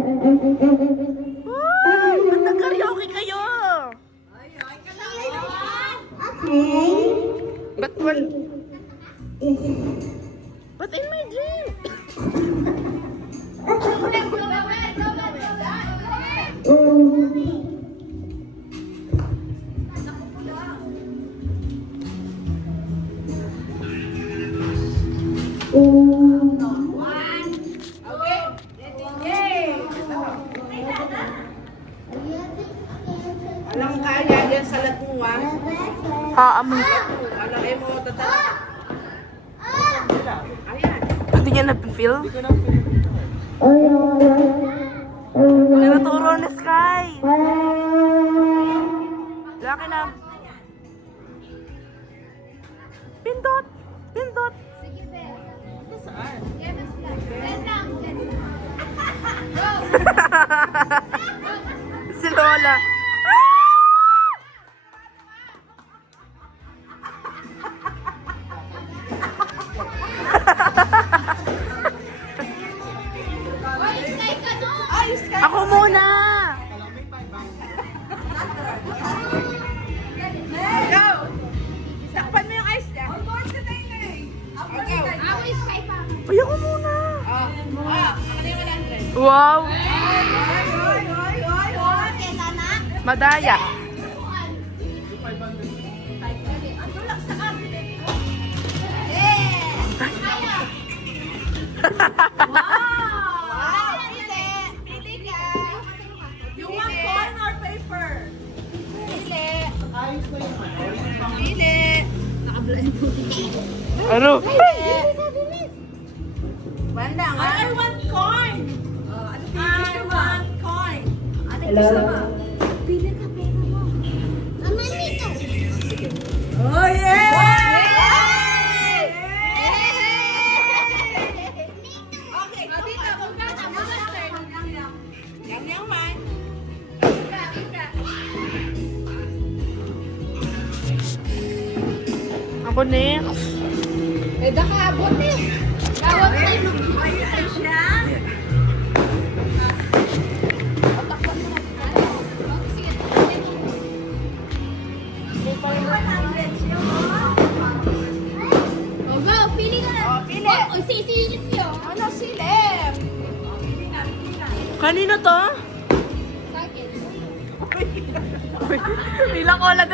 Ay, nag-karaoke kayo. Okay. Ba't But in my dream. Alang kaya yan sa lagmuwa. Haamoy. Alang ay mo tatala. Ayan. Hindi niya na-feel? Tinuturo ni Sky. Laki na. Pindot. Pindot. Si Lola. Ako muna. Go! Takpan mo yung ice niya. Uy, ako muna. Ano yung 100? Wow. Madaya. You want coin or paper? Pili. Ano? Banda nga. I want coin. I want coin. Oh yeah! Okay, dito. Yang man. Ako next. Ayan siya. Ano silip? Kanino to? Bilang ko